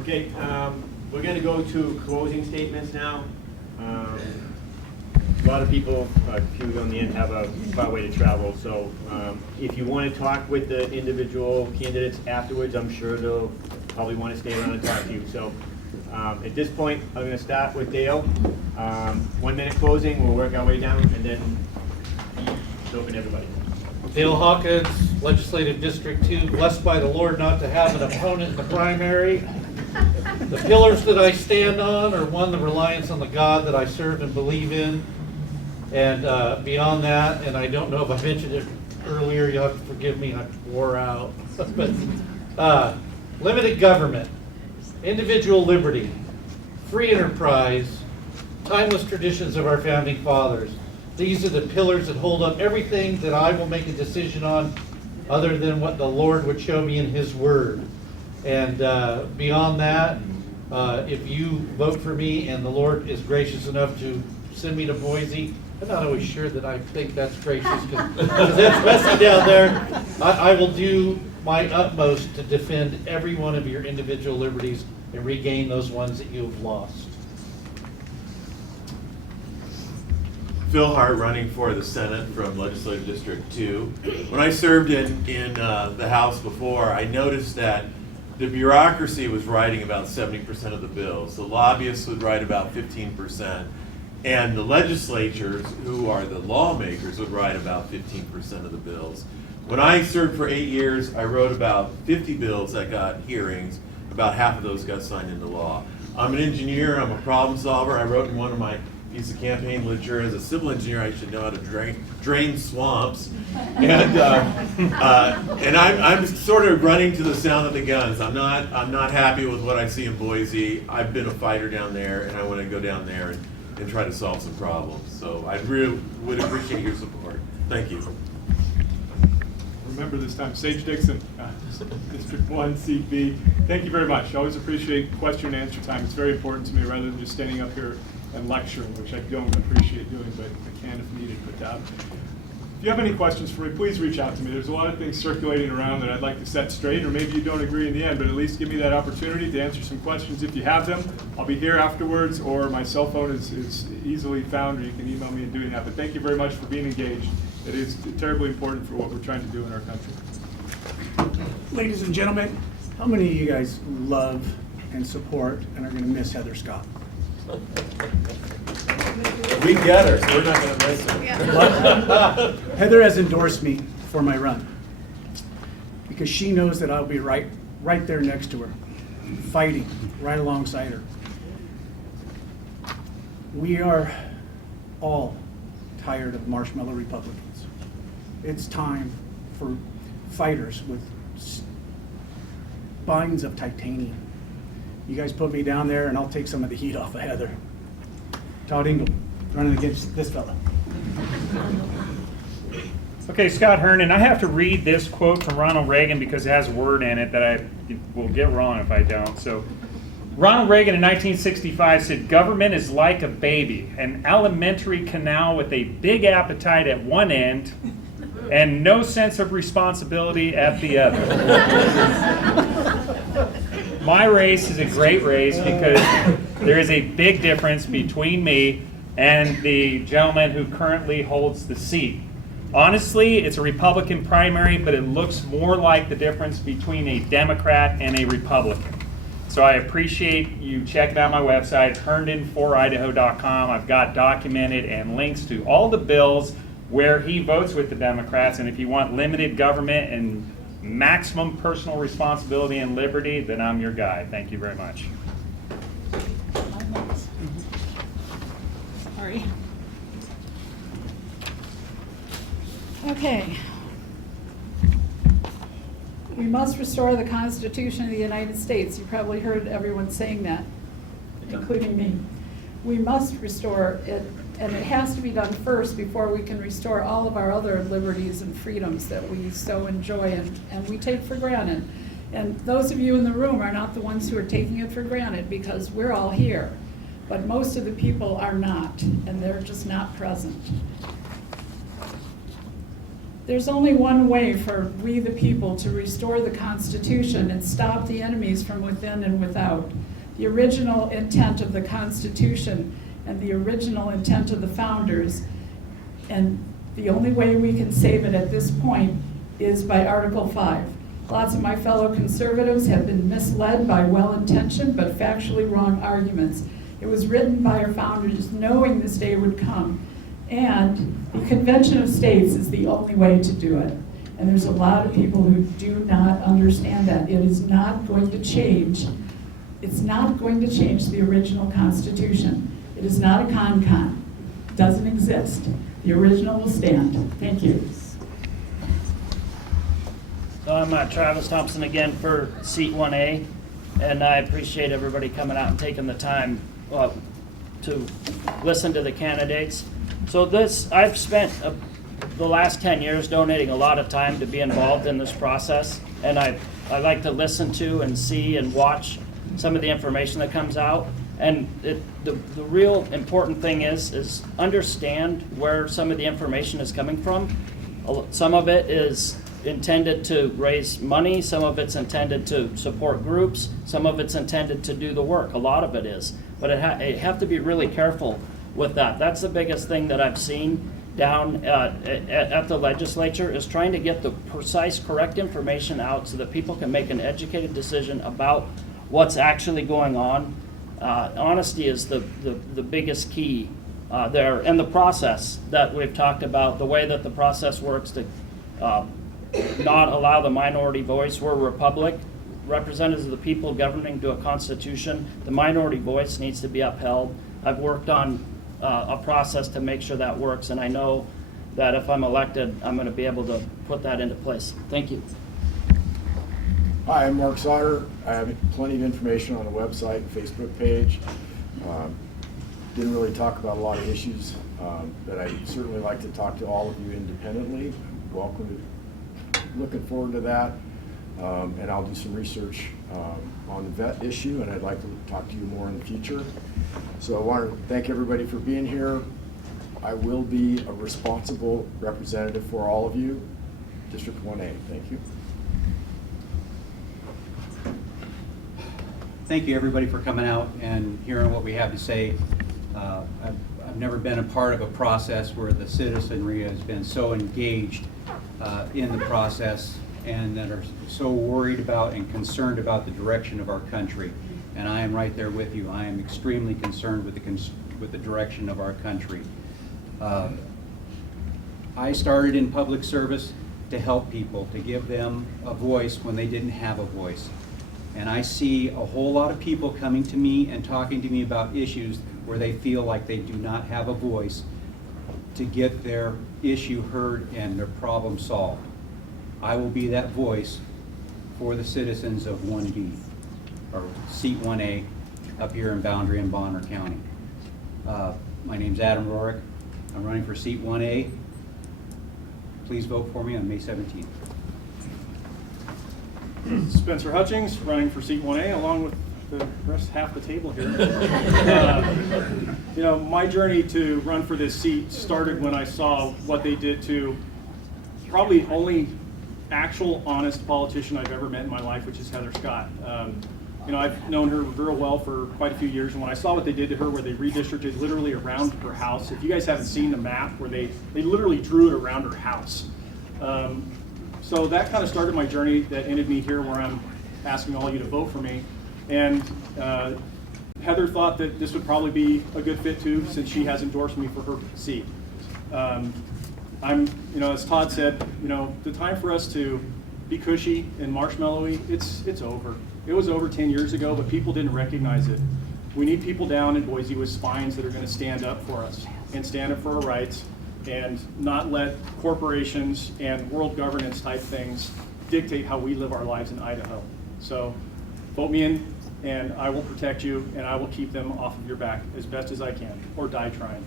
Okay, we're going to go to closing statements now. A lot of people, few on the end, have a far way to travel, so if you want to talk with the individual candidates afterwards, I'm sure they'll probably want to stay around and talk to you. So at this point, I'm going to start with Dale. 1 minute closing, we'll work our way down, and then open everybody. Dale Hawkins, Legislative District 2, blessed by the Lord not to have an opponent in the primary. The pillars that I stand on are, one, the reliance on the God that I serve and believe in. And beyond that, and I don't know if I mentioned it earlier, you'll have to forgive me, I wore out. But limited government, individual liberty, free enterprise, timeless traditions of our founding fathers. These are the pillars that hold up everything that I will make a decision on other than what the Lord would show me in His Word. And beyond that, if you vote for me and the Lord is gracious enough to send me to Boise, I'm not always sure that I think that's gracious because that's messy down there. I will do my utmost to defend every one of your individual liberties and regain those ones that you have lost. Phil Hart, running for the Senate from Legislative District 2. When I served in the House before, I noticed that the bureaucracy was writing about 70% of the bills. The lobbyists would write about 15%. And the legislatures, who are the lawmakers, would write about 15% of the bills. When I served for 8 years, I wrote about 50 bills that got hearings. About half of those got signed into law. I'm an engineer, I'm a problem solver. I wrote in one of my pieces of campaign literature, as a civil engineer, I should know how to drain swamps. And I'm sort of running to the sound of the guns. I'm not happy with what I see in Boise. I've been a fighter down there, and I want to go down there and try to solve some problems. So I really would appreciate your support. Thank you. Remember this time, Sage Dixon, District 1, Seat B. Thank you very much. I always appreciate question and answer time. It's very important to me rather than just standing up here and lecturing, which I don't appreciate doing, but I can if needed. But if you have any questions for me, please reach out to me. There's a lot of things circulating around that I'd like to set straight, or maybe you don't agree in the end, but at least give me that opportunity to answer some questions if you have them. I'll be here afterwards, or my cell phone is easily found, or you can email me in doing that. But thank you very much for being engaged. It is terribly important for what we're trying to do in our country. Ladies and gentlemen, how many of you guys love and support and are going to miss Heather Scott? We get her, so we're not going to miss her. Heather has endorsed me for my run because she knows that I'll be right there next to her, fighting right alongside her. We are all tired of marshmallow Republicans. It's time for fighters with spines of titanium. You guys put me down there and I'll take some of the heat off of Heather. Todd Ingle, running against this fella. Okay, Scott Herndon, I have to read this quote from Ronald Reagan because it has a word in it that I will get wrong if I don't. So, Ronald Reagan in 1965 said, "Government is like a baby, an alimentary canal with a big appetite at one end and no sense of responsibility at the other." My race is a great race because there is a big difference between me and the gentleman who currently holds the seat. Honestly, it's a Republican primary, but it looks more like the difference between a Democrat and a Republican. So I appreciate you checking out my website, herndon4idaho.com. I've got documented and links to all the bills where he votes with the Democrats, and if you want limited government and maximum personal responsibility and liberty, then I'm your guy. Thank you very much. Sorry. Okay. We must restore the Constitution of the United States. You probably heard everyone saying that, including me. We must restore it, and it has to be done first before we can restore all of our other liberties and freedoms that we so enjoy and we take for granted. And those of you in the room are not the ones who are taking it for granted because we're all here. But most of the people are not, and they're just not present. There's only one way for we the people to restore the Constitution and stop the enemies from within and without. The original intent of the Constitution and the original intent of the founders, and the only way we can save it at this point is by Article 5. Lots of my fellow conservatives have been misled by well-intentioned but factually wrong arguments. It was written by our founders knowing this day would come. And the Convention of States is the only way to do it. And there's a lot of people who do not understand that. It is not going to change. It's not going to change the original Constitution. It is not a con-con. It doesn't exist. The original will stand. Thank you. So I'm Travis Thompson again for seat 1A, and I appreciate everybody coming out and taking the time to listen to the candidates. So I've spent the last 10 years donating a lot of time to be involved in this process, and I like to listen to and see and watch some of the information that comes out. And the real important thing is understand where some of the information is coming from. Some of it is intended to raise money, some of it's intended to support groups, some of it's intended to do the work. A lot of it is. But you have to be really careful with that. That's the biggest thing that I've seen down at the legislature, is trying to get the precise, correct information out so that people can make an educated decision about what's actually going on. Honesty is the biggest key there. And the process that we've talked about, the way that the process works to not allow the minority voice. We're a republic, representatives of the people governing to a constitution. The minority voice needs to be upheld. I've worked on a process to make sure that works, and I know that if I'm elected, I'm going to be able to put that into place. Thank you. Hi, I'm Mark Sauter. I have plenty of information on the website and Facebook page. Didn't really talk about a lot of issues, but I'd certainly like to talk to all of you independently. I'm welcome to, looking forward to that. And I'll do some research on the vet issue, and I'd like to talk to you more in the future. So I want to thank everybody for being here. I will be a responsible representative for all of you. District 1A, thank you. Thank you, everybody, for coming out and hearing what we have to say. I've never been a part of a process where the citizenry has been so engaged in the process and that are so worried about and concerned about the direction of our country. And I am right there with you. I am extremely concerned with the direction of our country. I started in public service to help people, to give them a voice when they didn't have a voice. And I see a whole lot of people coming to me and talking to me about issues where they feel like they do not have a voice to get their issue heard and their problem solved. I will be that voice for the citizens of 1B, or seat 1A, up here in Boundary and Bonner County. My name's Adam Rorick. I'm running for seat 1A. Please vote for me on May 17th. Spencer Hutchings, running for seat 1A, along with the rest, half the table here. You know, my journey to run for this seat started when I saw what they did to probably only actual honest politician I've ever met in my life, which is Heather Scott. You know, I've known her real well for quite a few years, and when I saw what they did to her, where they redistricted literally around her house, if you guys haven't seen the map, where they literally drew it around her house. So that kind of started my journey that ended me here where I'm asking all of you to vote for me. And Heather thought that this would probably be a good fit too, since she has endorsed me for her seat. You know, as Todd said, you know, the time for us to be cushy and marshmallowy, it's over. It was over 10 years ago, but people didn't recognize it. We need people down in Boise with spines that are going to stand up for us and stand up for our rights and not let corporations and world governance type things dictate how we live our lives in Idaho. So vote me in, and I will protect you, and I will keep them off of your back as best as I can, or die trying.